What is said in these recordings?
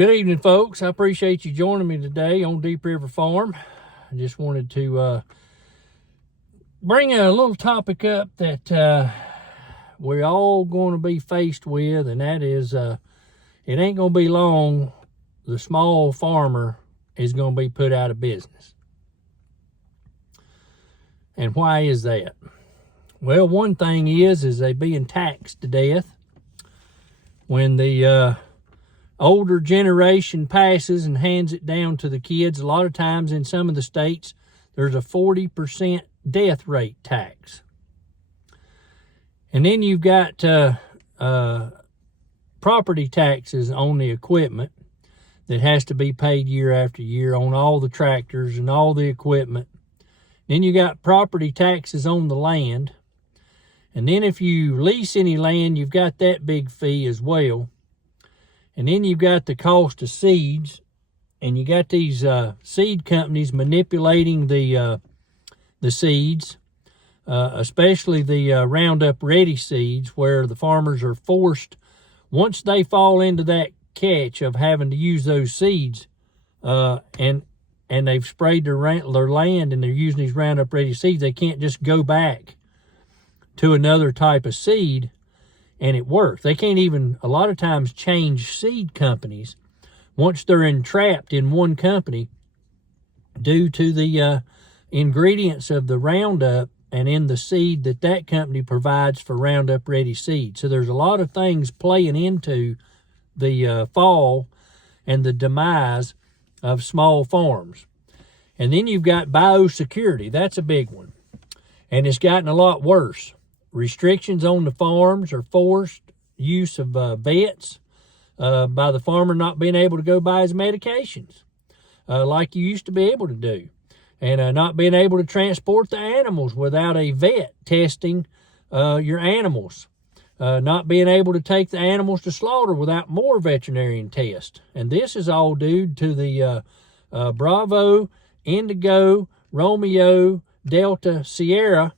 Good evening, folks. I appreciate you joining me today on Deep River Farm. I just wanted to bring a little topic up that we're all going to be faced with, and that is it ain't going to be long the small farmer is going to be put out of business. And why is that? Well, one thing is they being taxed to death. When the older generation passes and hands it down to the kids, a lot of times in some of the states, there's a 40% death rate tax. And then you've got property taxes on the equipment that has to be paid year after year on all the tractors and all the equipment. Then you got property taxes on the land. And then if you lease any land, you've got that big fee as well. And then you've got the cost of seeds, and you got these seed companies manipulating the seeds, especially the Roundup Ready seeds, where the farmers are forced, once they fall into that catch of having to use those seeds, and they've sprayed their land and they're using these Roundup Ready seeds, they can't just go back to another type of seed and it works. They can't even, a lot of times, change seed companies once they're entrapped in one company due to the ingredients of the Roundup and in the seed that company provides for Roundup Ready seed. So there's a lot of things playing into the fall and the demise of small farms. And then you've got biosecurity. That's a big one. And it's gotten a lot worse. Restrictions on the farms are forced use of vets by the farmer not being able to go buy his medications like you used to be able to do, and not being able to transport the animals without a vet testing your animals, not being able to take the animals to slaughter without more veterinarian tests. And this is all due to the Bravo, Indigo, Romeo, Delta, Sierra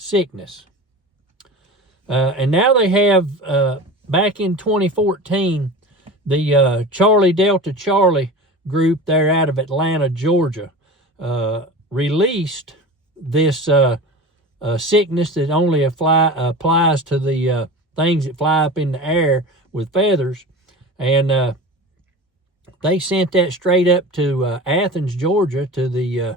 sickness. And now they have, back in 2014, the Charlie Delta Charlie group there out of Atlanta, Georgia, released this sickness that only applies to the things that fly up in the air with feathers. And they sent that straight up to Athens, Georgia, to the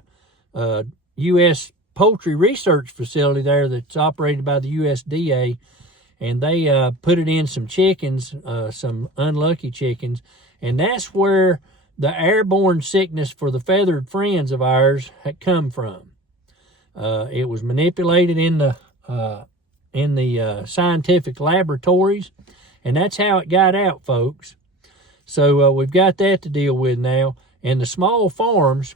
U.S. poultry research facility there that's operated by the USDA, and they put it in some chickens, some unlucky chickens, and that's where the airborne sickness for the feathered friends of ours had come from. It was manipulated in the scientific laboratories, and that's how it got out, folks. So we've got that to deal with now, and the small farms,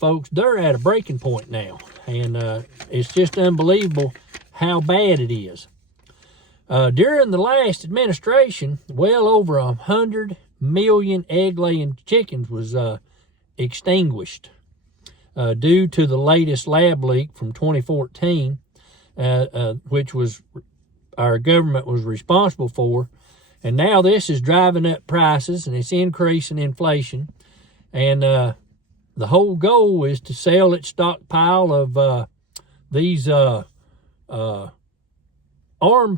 folks, they're at a breaking point now, and it's just unbelievable how bad it is. During the last administration, well over 100 million egg-laying chickens was extinguished due to the latest lab leak from 2014, which was our government was responsible for. And now this is driving up prices, and it's increasing inflation, and the whole goal is to sell its stockpile of these arm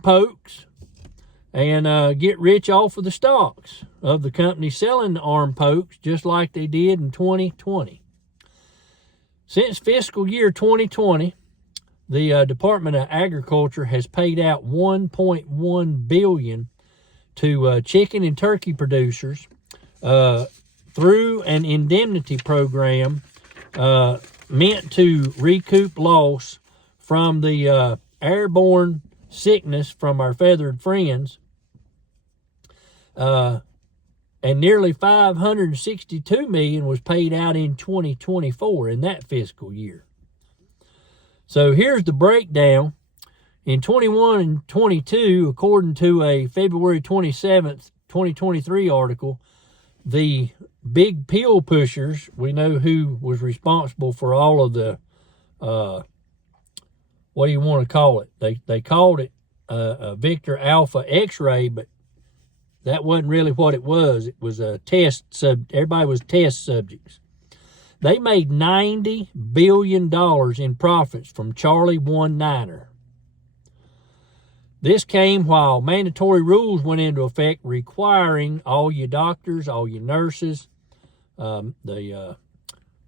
pokes and get rich off of the stocks of the company selling the arm pokes, just like they did in 2020. Since fiscal year 2020, the Department of Agriculture has paid out $1.1 billion to chicken and turkey producers through an indemnity program meant to recoup loss from the airborne sickness from our feathered friends. And nearly $562 million was paid out in 2024 in that fiscal year. So here's the breakdown. In 21 and 22, according to a February 27th, 2023 article, the big pill pushers, we know who was responsible for all of the, what do you want to call it? They called it Victor Alpha X-ray, but That wasn't really what it was. It was a test everybody was test subjects. They made $90 billion in profits from Charlie 1-9er. This came while mandatory rules went into effect requiring all your doctors, all your nurses, the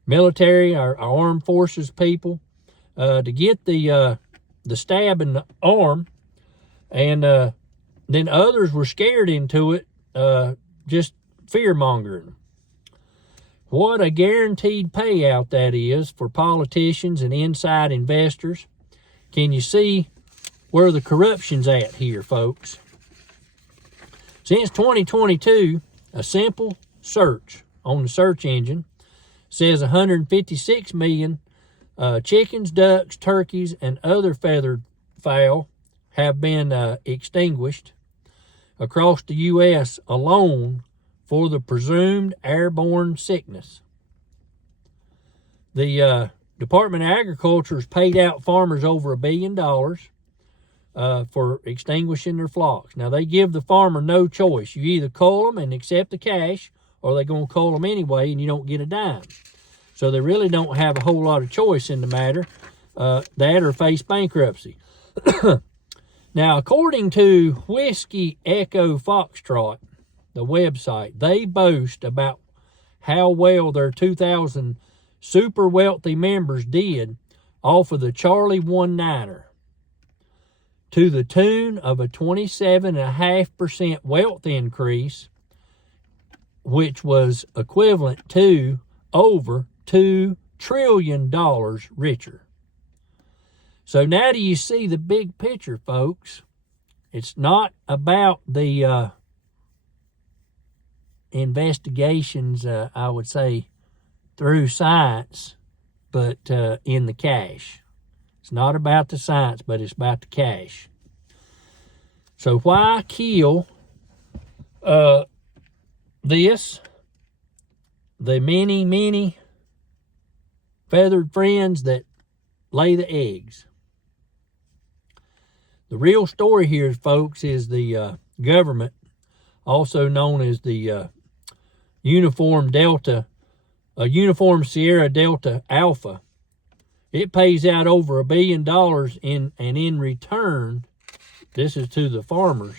military, our armed forces people, to get the stab in the arm, and then others were scared into it, just fear-mongering. What a guaranteed payout that is for politicians and inside investors. Can you see where the corruption's at here, folks? Since 2022, a simple search on the search engine says 156 million chickens, ducks, turkeys, and other feathered fowl have been extinguished across the U.S. alone for the presumed airborne sickness. The Department of Agriculture has paid out farmers over $1 billion for extinguishing their flocks. Now, they give the farmer no choice. You either cull them and accept the cash, or they're going to cull them anyway and you don't get a dime. So they really don't have a whole lot of choice in the matter, that or face bankruptcy. Now, according to Whiskey Echo Foxtrot, the website, they boast about how well their 2,000 super wealthy members did off of the Charlie 1-9er, to the tune of a 27.5% wealth increase, which was equivalent to over $2 trillion richer. So now do you see the big picture, folks? It's not about the investigations, I would say, through science, but in the cash. It's not about the science, but it's about the cash. So why kill the many feathered friends that lay the eggs? The real story here, folks, is the government, also known as the Uniform Sierra Delta Alpha. It pays out over $1 billion in return, this is to the farmers.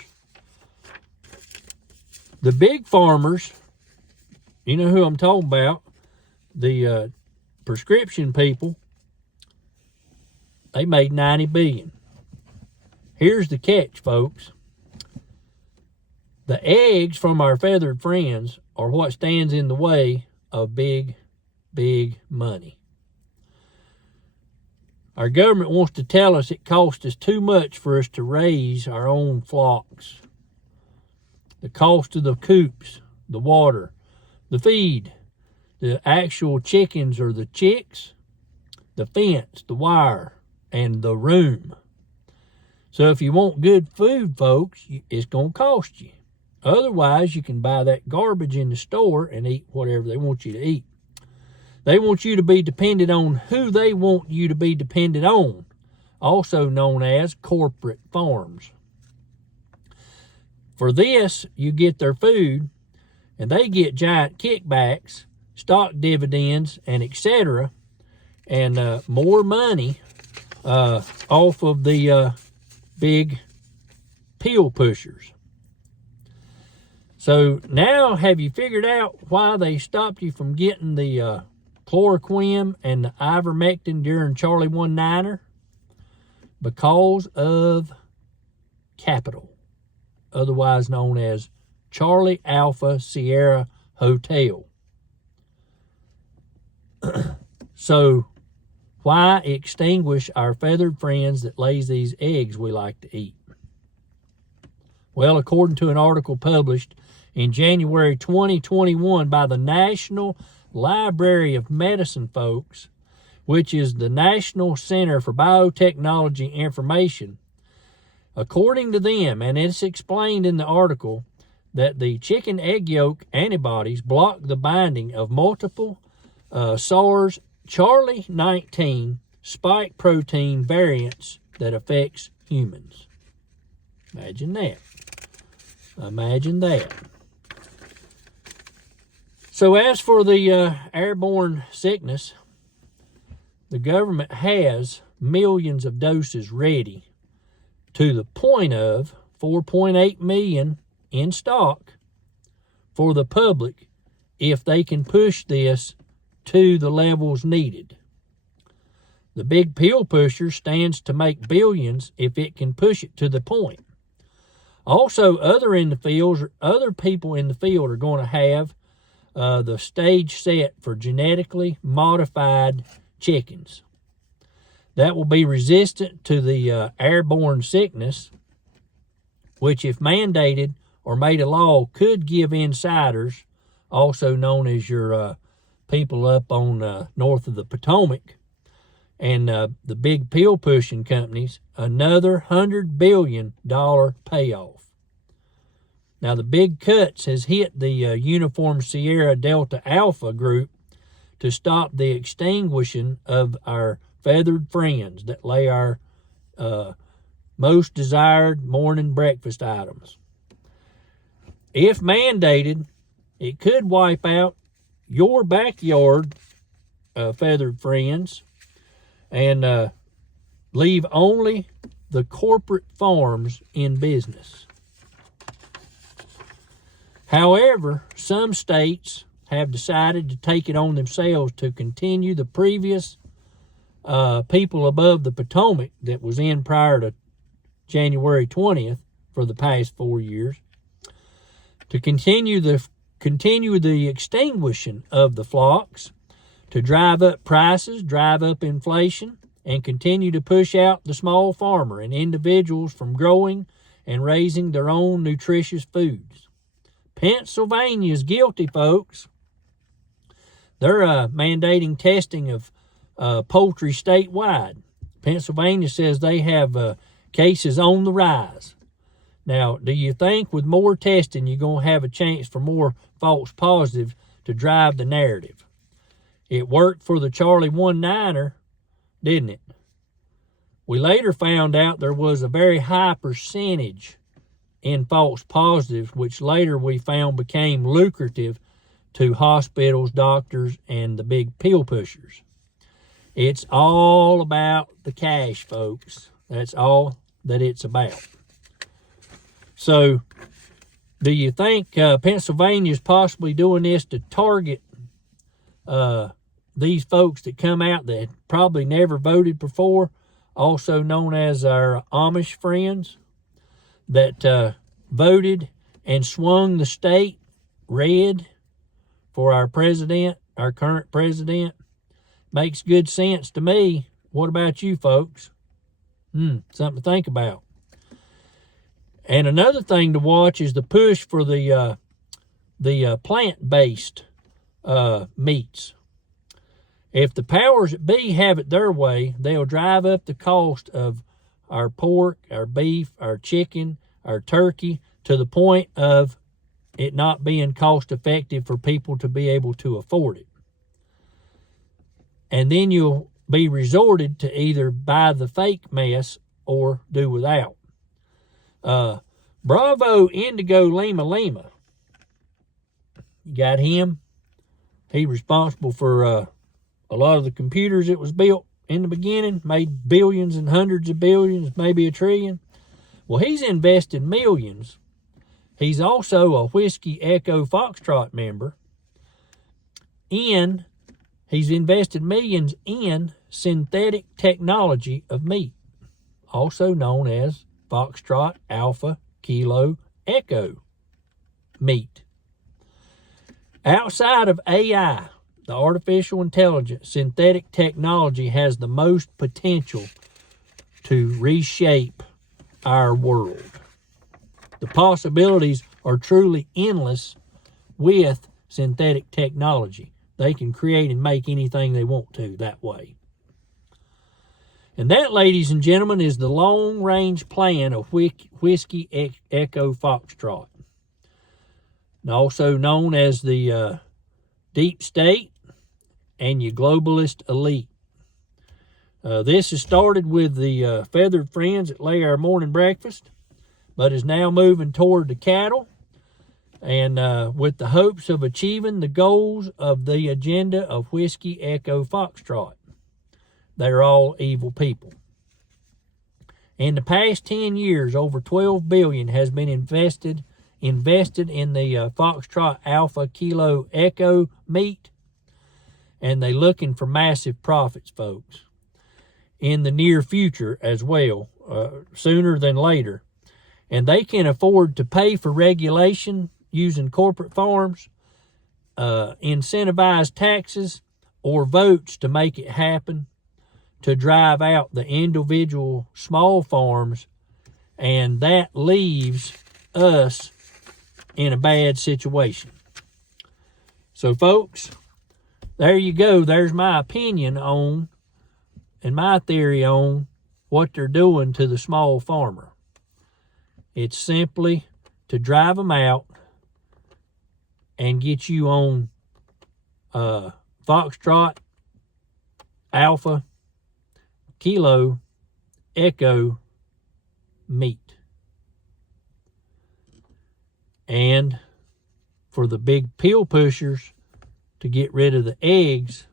The big farmers, you know who I'm talking about, the prescription people, they made $90 billion. Here's the catch, folks. The eggs from our feathered friends are what stands in the way of big money. Our government wants to tell us it costs us too much for us to raise our own flocks. The cost of the coops, the water, the feed, the actual chickens or the chicks, the fence, the wire, and the room. So if you want good food, folks, it's going to cost you. Otherwise, you can buy that garbage in the store and eat whatever they want you to eat. They want you to be dependent on who they want you to be dependent on, also known as corporate farms. For this, you get their food, and they get giant kickbacks, stock dividends, and etc., and more money off of the big pill pushers. So now, have you figured out why they stopped you from getting the chloroquine and the ivermectin during Charlie 1-9er? Because of capital, otherwise known as Charlie Alpha Sierra Hotel. So why extinguish our feathered friends that lays these eggs we like to eat? Well, according to an article published in January 2021 by the National Library of Medicine, folks, which is the National Center for Biotechnology Information, according to them, and it's explained in the article, that the chicken egg yolk antibodies block the binding of multiple SARS Charlie 19 spike protein variants that affects humans. Imagine that. Imagine that. So as for the airborne sickness, the government has millions of doses ready to the point of 4.8 million in stock for the public if they can push this to the levels needed. The big pill pusher stands to make billions if it can push it to the point. Also, other people in the field are going to have the stage set for genetically modified chickens that will be resistant to the airborne sickness, which, if mandated or made a law, could give insiders, also known as your people up on north of the Potomac, and the big pill pushing companies, another $100 billion payoff. Now, the big cuts has hit the Uniform Sierra Delta Alpha group to stop the extinguishing of our feathered friends that lay our most desired morning breakfast items. If mandated, it could wipe out your backyard feathered friends and leave only the corporate farms in business. However, some states have decided to take it on themselves to continue the previous people above the Potomac that was in prior to January 20th for the past 4 years, to continue the extinguishing of the flocks, to drive up prices, drive up inflation, and continue to push out the small farmer and individuals from growing and raising their own nutritious foods. Pennsylvania's guilty, folks. They're mandating testing of poultry statewide. Pennsylvania says they have cases on the rise. Now, do you think with more testing you're going to have a chance for more false positives to drive the narrative? It worked for the Charlie 19er, didn't it? We later found out there was a very high percentage in false positives, which later we found became lucrative to hospitals, doctors, and the big pill pushers. It's all about the cash, folks. That's all that it's about. So, do you think Pennsylvania is possibly doing this to target these folks that come out that probably never voted before, also known as our Amish friends, that voted and swung the state red for our president, our current president? Makes good sense to me. What about you folks? Something to think about. And another thing to watch is the push for the plant-based meats. If the powers that be have it their way, they'll drive up the cost of our pork, our beef, our chicken, our turkey, to the point of it not being cost effective for people to be able to afford it. And then you'll be resorted to either buy the fake mess or do without. Bravo Indigo Lima Lima. You got him. He's responsible for a lot of the computers that was built in the beginning, made billions and hundreds of billions, maybe $1 trillion. Well, he's invested millions. He's also a Whiskey Echo Foxtrot member. And he's invested millions in synthetic technology of meat, also known as Foxtrot Alpha Kilo Echo meat. Outside of AI, the artificial intelligence, synthetic technology has the most potential to reshape our world. The possibilities are truly endless with synthetic technology. They can create and make anything they want to that way. And that, ladies and gentlemen, is the long-range plan of Whiskey Echo Foxtrot, also known as the Deep State and your globalist elite. This has started with the feathered friends that lay our morning breakfast, but is now moving toward the cattle, and with the hopes of achieving the goals of the agenda of Whiskey Echo Foxtrot. They're all evil people. In the past 10 years, over $12 billion has been invested in the Foxtrot Alpha Kilo Echo meat, and they're looking for massive profits, folks, in the near future as well, sooner than later. And they can afford to pay for regulation using corporate farms, incentivized taxes, or votes to make it happen, to drive out the individual small farms, and that leaves us in a bad situation. So, folks, there you go. There's my opinion on, and my theory on, what they're doing to the small farmer. It's simply to drive them out and get you on Foxtrot, Alpha, Kilo, Echo meat. And for the big pill pushers to get rid of the eggs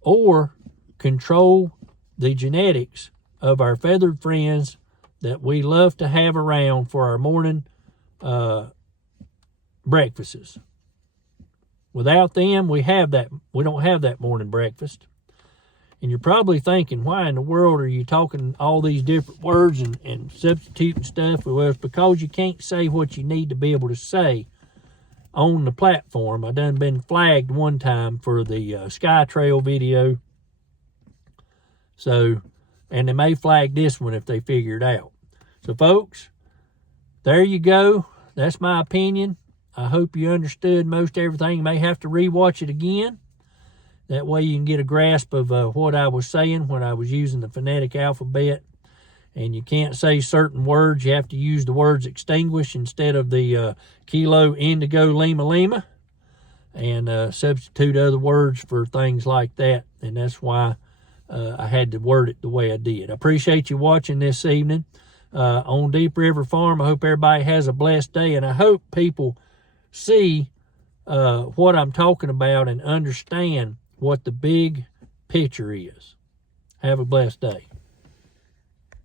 or control the genetics of our feathered friends that we love to have around for our morning breakfasts. Without them, we don't have that morning breakfast. And you're probably thinking, why in the world are you talking all these different words and substituting stuff? Well, it's because you can't say what you need to be able to say on the platform. I done been flagged one time for the Sky Trail video. So, and they may flag this one if they figure it out. So, folks, there you go. That's my opinion. I hope you understood most everything. You may have to rewatch it again. That way you can get a grasp of what I was saying when I was using the phonetic alphabet. And you can't say certain words. You have to use the words extinguish instead of the kilo, indigo, lima, lima. And substitute other words for things like that. And that's why I had to word it the way I did. I appreciate you watching this evening on Deep River Farm. I hope everybody has a blessed day. And I hope people see what I'm talking about and understand what the big picture is. Have a blessed day.